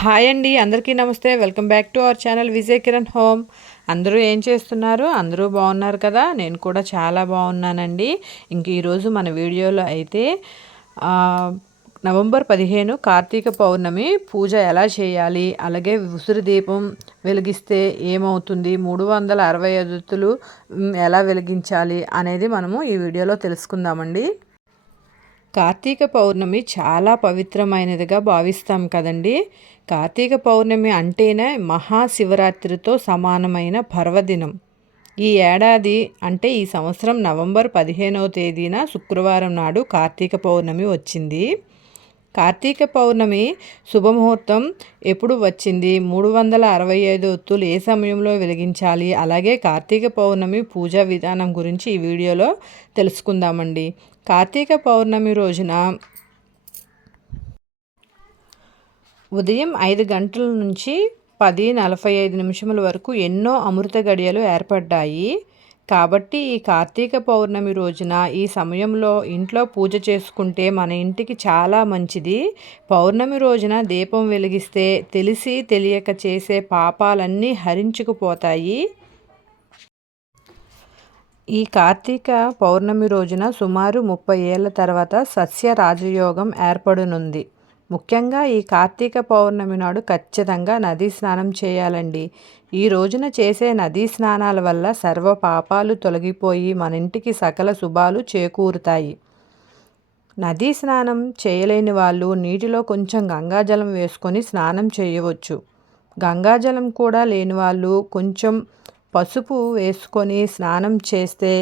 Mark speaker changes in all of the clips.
Speaker 1: Hi అండి అందరికీ నమస్తే. Welcome back to our channel Vijay Kiran home. అందరూ ఏం చేస్తున్నారు? అందరూ బాగున్నారు కదా? నేను కూడా చాలా బాగున్నానండి. ఇంక ఈరోజు మన వీడియోలో అయితే నవంబర్ పదిహేను కార్తీక పౌర్ణమి. పూజ ఎలా చేయాలి? అలాగే ఉసిరి దీపం వెలిగిస్తే ఏమవుతుంది? మూడు వందల అరవై ఐదుతులు ఎలా వెలిగించాలి? అనేది మనము ఈ వీడియోలో తెలుసుకుందామండి. కార్తీక పౌర్ణమి చాలా పవిత్రమైనదిగా భావిస్తాం కదండి. కార్తీక పౌర్ణమి అంటేనే మహాశివరాత్రితో సమానమైన పర్వదినం. ఈ ఏడాది అంటే ఈ సంవత్సరం నవంబర్ పదిహేనవ తేదీన శుక్రవారం నాడు కార్తీక పౌర్ణమి వచ్చింది. కార్తీక పౌర్ణమి శుభముహూర్తం ఎప్పుడు వచ్చింది? మూడు వందల అరవై ఐదు ఒత్తులు ఏ సమయంలో వెలిగించాలి? అలాగే కార్తీక పౌర్ణమి పూజా విధానం గురించి ఈ వీడియోలో తెలుసుకుందామండి. కార్తీక పౌర్ణమి రోజున ఉదయం ఐదు గంటల నుంచి పది నలభై ఐదు నిమిషముల వరకు ఎన్నో అమృత గడియలు ఏర్పడ్డాయి. కాబట్టి ఈ కార్తీక పౌర్ణమి రోజున ఈ సమయంలో ఇంట్లో పూజ చేసుకుంటే మన ఇంటికి చాలా మంచిది. పౌర్ణమి రోజున దీపం వెలిగిస్తే తెలిసి తెలియక చేసే పాపాలన్నీ హరించుకుపోతాయి. ఈ కార్తీక పౌర్ణమి రోజున సుమారు ముప్పై ఏళ్ళ తర్వాత సస్య రాజయోగం ఏర్పడనుంది. ముఖ్యంగా ఈ కార్తీక పౌర్ణమి నాడు ఖచ్చితంగా నదీ స్నానం చేయాలండి. ఈ రోజున చేసే నదీ స్నానాల వల్ల సర్వ పాపాలు తొలగిపోయి మన ఇంటికి సకల శుభాలు చేకూరుతాయి. నదీ స్నానం చేయలేని వాళ్ళు నీటిలో కొంచెం గంగాజలం వేసుకొని స్నానం చేయవచ్చు. గంగాజలం కూడా లేని వాళ్ళు కొంచెం పసుపు వేసుకొని స్నానం చేస్తే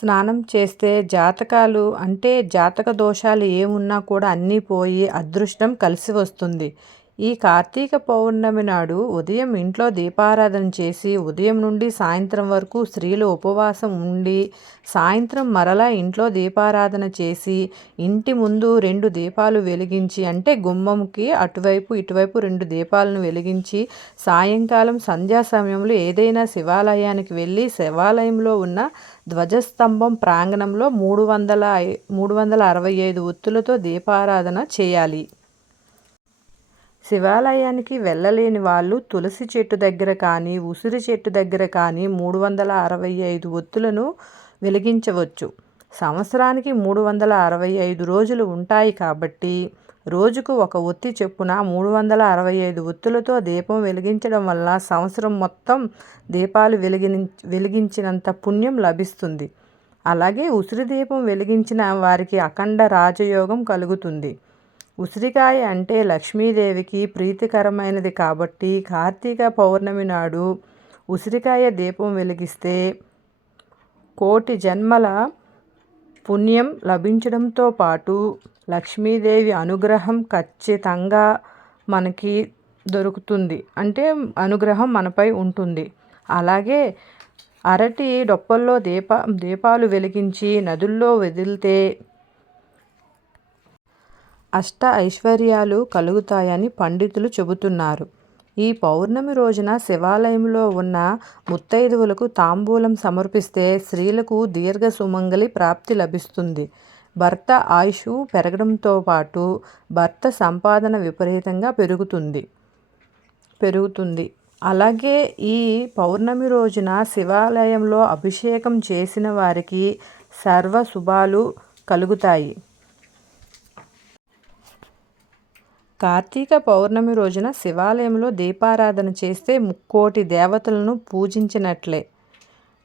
Speaker 1: స్నానం చేస్తే జాతకాలు అంటే జాతక దోషాలు ఏమున్నా కూడా అన్నీ పోయి అదృష్టం కలిసి వస్తుంది. ఈ కార్తీక పౌర్ణమి నాడు ఉదయం ఇంట్లో దీపారాధన చేసి ఉదయం నుండి సాయంత్రం వరకు స్త్రీలు ఉపవాసం ఉండి సాయంత్రం మరలా ఇంట్లో దీపారాధన చేసి ఇంటి ముందు రెండు దీపాలు వెలిగించి అంటే గుమ్మంకి అటువైపు ఇటువైపు రెండు దీపాలను వెలిగించి సాయంకాలం సంధ్యా సమయంలో ఏదైనా శివాలయానికి వెళ్ళి శివాలయంలో ఉన్న ధ్వజస్తంభం ప్రాంగణంలో మూడు వందల మూడు వందల అరవై ఐదు ఒత్తులతో దీపారాధన చేయాలి. శివాలయానికి వెళ్ళలేని వాళ్ళు తులసి చెట్టు దగ్గర కానీ ఉసిరి చెట్టు దగ్గర కానీ మూడు వందల అరవై ఐదు ఒత్తులను వెలిగించవచ్చు. సంవత్సరానికి మూడు వందల అరవై ఐదు రోజులు ఉంటాయి కాబట్టి రోజుకు ఒక ఒత్తి చెప్పున మూడు వందల అరవై ఐదు ఒత్తులతో దీపం వెలిగించడం వల్ల సంవత్సరం మొత్తం దీపాలు వెలిగి వెలిగించినంత పుణ్యం లభిస్తుంది. అలాగే ఉసిరి దీపం వెలిగించిన వారికి అఖండ రాజయోగం కలుగుతుంది. ఉసిరికాయ అంటే లక్ష్మీదేవికి ప్రీతికరమైనది కాబట్టి కార్తీక పౌర్ణమి నాడు ఉసిరికాయ దీపం వెలిగిస్తే కోటి జన్మల పుణ్యం లభించడంతో పాటు లక్ష్మీదేవి అనుగ్రహం ఖచ్చితంగా మనకి దొరుకుతుంది. అంటే అనుగ్రహం మనపై ఉంటుంది. అలాగే అరటి డొప్పల్లో దీప దీపాలు వెలిగించి నదుల్లో వదిలితే అష్ట ఐశ్వర్యాలు కలుగుతాయని పండితులు చెబుతున్నారు. ఈ పౌర్ణమి రోజున శివాలయంలో ఉన్న ముత్తైదువులకు తాంబూలం సమర్పిస్తే స్త్రీలకు దీర్ఘ సుమంగలి ప్రాప్తి లభిస్తుంది. భర్త ఆయుష్ పెరగడంతో పాటు భర్త సంపాదన విపరీతంగా పెరుగుతుంది. పెరుగుతుంది. అలాగే ఈ పౌర్ణమి రోజున శివాలయంలో అభిషేకం చేసిన వారికి సర్వ శుభాలు కలుగుతాయి. కార్తీక పౌర్ణమి రోజున శివాలయంలో దీపారాధన చేస్తే ముక్కోటి దేవతలను పూజించినట్లే.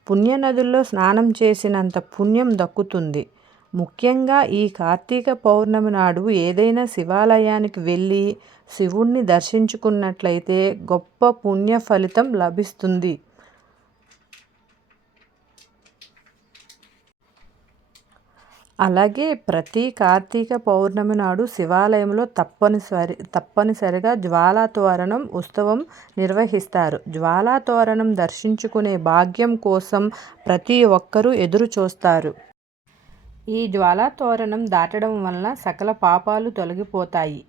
Speaker 1: పుణ్యనదుల్లో స్నానం చేసినంత పుణ్యం దక్కుతుంది. ముఖ్యంగా ఈ కార్తీక పౌర్ణమి నాడు ఏదైనా శివాలయానికి వెళ్ళి శివుణ్ణి దర్శించుకున్నట్లయితే గొప్ప పుణ్య ఫలితం లభిస్తుంది. అలాగే ప్రతి కార్తీక పౌర్ణమి నాడు శివాలయంలో తప్పనిసరి తప్పనిసరిగా జ్వాలాతోరణం ఉత్సవం నిర్వహిస్తారు. జ్వాలాతోరణం దర్శించుకునే భాగ్యం కోసం ప్రతి ఒక్కరూ ఎదురు చూస్తారు. ఈ జ్వాలాతోరణం దాటడం వలన సకల పాపాలు తొలగిపోతాయి.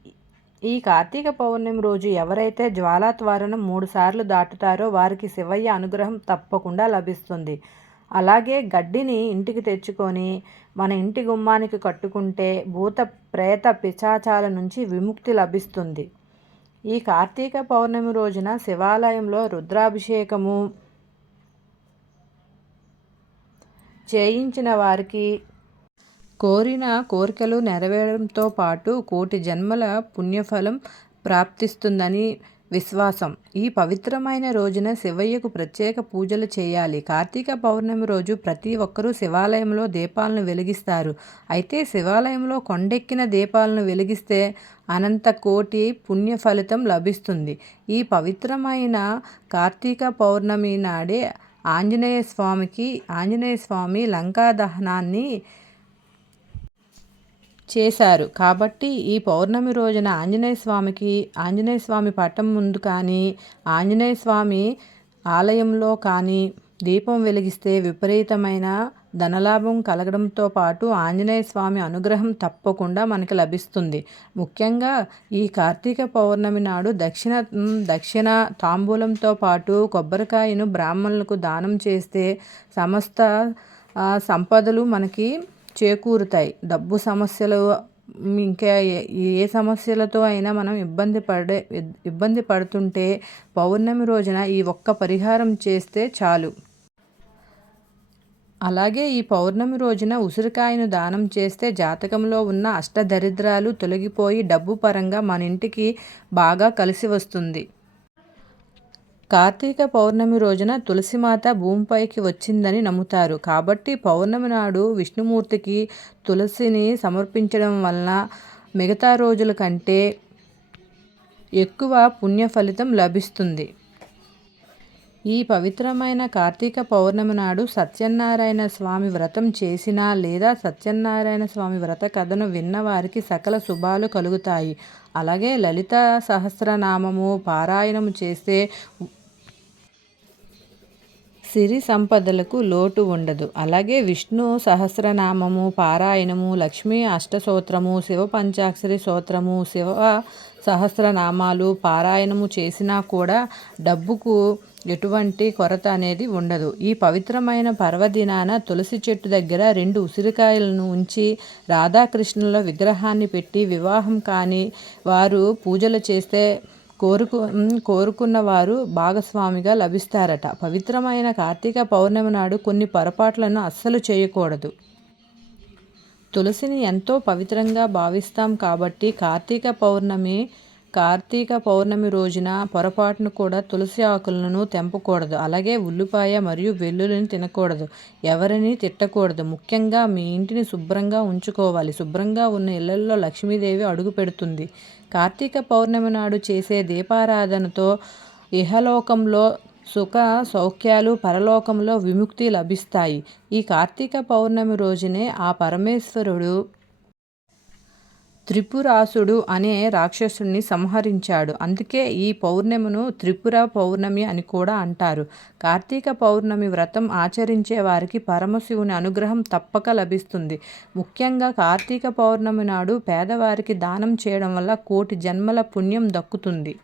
Speaker 1: ఈ కార్తీక పౌర్ణమి రోజు ఎవరైతే జ్వాలాత్వారణం మూడుసార్లు దాటుతారో వారికి శివయ్య అనుగ్రహం తప్పకుండా లభిస్తుంది. అలాగే గడ్డిని ఇంటికి తెచ్చుకొని మన ఇంటి గుమ్మానికి కట్టుకుంటే భూత ప్రేత పిశాచాల నుంచి విముక్తి లభిస్తుంది. ఈ కార్తీక పౌర్ణమి రోజున శివాలయంలో రుద్రాభిషేకము చేయించిన వారికి కోరిన కోరికలు నెరవేరడంతో పాటు కోటి జన్మల పుణ్యఫలం ప్రాప్తిస్తుందని విశ్వాసం. ఈ పవిత్రమైన రోజున శివయ్యకు ప్రత్యేక పూజలు చేయాలి. కార్తీక పౌర్ణమి రోజు ప్రతి ఒక్కరూ శివాలయంలో దీపాలను వెలిగిస్తారు. అయితే శివాలయంలో కొండెక్కిన దీపాలను వెలిగిస్తే అనంత కోటి పుణ్య ఫలితం లభిస్తుంది. ఈ పవిత్రమైన కార్తీక పౌర్ణమి నాడే ఆంజనేయ స్వామికి ఆంజనేయ స్వామి లంకా దహనాన్ని చేశారు. కాబట్టి ఈ పౌర్ణమి రోజున ఆంజనేయ స్వామికి ఆంజనేయ స్వామి పట్టం ముందు కానీ ఆంజనేయ స్వామి ఆలయంలో కానీ దీపం వెలిగిస్తే విపరీతమైన ధనలాభం కలగడంతో పాటు ఆంజనేయ స్వామి అనుగ్రహం తప్పకుండా మనకి లభిస్తుంది. ముఖ్యంగా ఈ కార్తీక పౌర్ణమి నాడు దక్షిణ దక్షిణ తాంబూలంతో పాటు కొబ్బరికాయను బ్రాహ్మణులకు దానం చేస్తే సమస్త సంపదలు మనకి చేకూరుతాయి. డబ్బు సమస్యలు ఇంకా ఏ సమస్యలతో అయినా మనం ఇబ్బంది పడే ఇబ్బంది పడుతుంటే పౌర్ణమి రోజున ఈ ఒక్క పరిహారం చేస్తే చాలు. అలాగే ఈ పౌర్ణమి రోజున ఉసిరికాయను దానం చేస్తే జాతకంలో ఉన్న అష్టదరిద్రాలు తొలగిపోయి డబ్బు పరంగా మన ఇంటికి బాగా కలిసి వస్తుంది. కార్తీక పౌర్ణమి రోజున తులసిమాత భూమిపైకి వచ్చిందని నమ్ముతారు. కాబట్టి పౌర్ణమి నాడు విష్ణుమూర్తికి తులసిని సమర్పించడం వలన మిగతా రోజుల కంటే ఎక్కువ పుణ్య ఫలితం లభిస్తుంది. ఈ పవిత్రమైన కార్తీక పౌర్ణమి నాడు సత్యనారాయణ స్వామి వ్రతం చేసినా లేదా సత్యనారాయణ స్వామి వ్రత కథను విన్న వారికి సకల శుభాలు కలుగుతాయి. అలాగే లలిత సహస్రనామము పారాయణము చేస్తే సిరి సంపదలకు లోటు ఉండదు. అలాగే విష్ణు సహస్రనామము పారాయణము లక్ష్మీ అష్టసూత్రము శివ పంచాక్షరి సూత్రము శివ సహస్రనామాలు పారాయణము చేసినా కూడా డబ్బుకు ఎటువంటి కొరత అనేది ఉండదు. ఈ పవిత్రమైన పర్వదినాన తులసి చెట్టు దగ్గర రెండు ఉసిరికాయలను ఉంచి రాధాకృష్ణుల విగ్రహాన్ని పెట్టి వివాహం కాని వారు పూజలు చేస్తే కోరుకు కోరుకున్న వారు భాగస్వామిగా లభిస్తారట. పవిత్రమైన కార్తీక పౌర్ణమి నాడు కొన్ని పొరపాట్లను అస్సలు చేయకూడదు. తులసిని ఎంతో పవిత్రంగా భావిస్తాం కాబట్టి కార్తీక పౌర్ణమి కార్తీక పౌర్ణమి రోజున పొరపాటును కూడా తులసి ఆకులను తెంపకూడదు. అలాగే ఉల్లిపాయ మరియు వెల్లుల్లిని తినకూడదు. ఎవరిని తిట్టకూడదు. ముఖ్యంగా మీ ఇంటిని శుభ్రంగా ఉంచుకోవాలి. శుభ్రంగా ఉన్న ఇళ్ళలో లక్ష్మీదేవి అడుగు పెడుతుంది. కార్తీక పౌర్ణమి నాడు చేసే దీపారాధనతో ఇహలోకంలో సుఖ సౌఖ్యాలు పరలోకంలో విముక్తి లభిస్తాయి. ఈ కార్తీక పౌర్ణమి రోజునే ఆ పరమేశ్వరుడు త్రిపురాసుడు అనే రాక్షసుడిని సంహరించాడు. అందుకే ఈ పౌర్ణమిను త్రిపుర పౌర్ణమి అని కూడా అంటారు. కార్తీక పౌర్ణమి వ్రతం ఆచరించే వారికి పరమశివుని అనుగ్రహం తప్పక లభిస్తుంది. ముఖ్యంగా కార్తీక పౌర్ణమి నాడు పేదవారికి దానం చేయడం వల్ల కోటి జన్మల పుణ్యం దక్కుతుంది.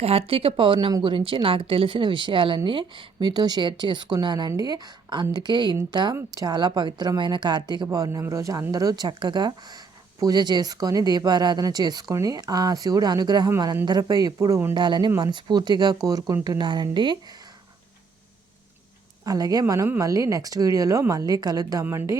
Speaker 1: కార్తీక పౌర్ణమి గురించి నాకు తెలిసిన విషయాలన్నీ మీతో షేర్ చేసుకున్నానండి. అందుకే ఇంత చాలా పవిత్రమైన కార్తీక పౌర్ణమి రోజు అందరూ చక్కగా పూజ చేసుకొని దీపారాధన చేసుకొని ఆ శివుడి అనుగ్రహం మనందరిపై ఎప్పుడు ఉండాలని మనస్ఫూర్తిగా కోరుకుంటున్నానండి. అలాగే మనం మళ్ళీ నెక్స్ట్ వీడియోలో మళ్ళీ కలుద్దామండి.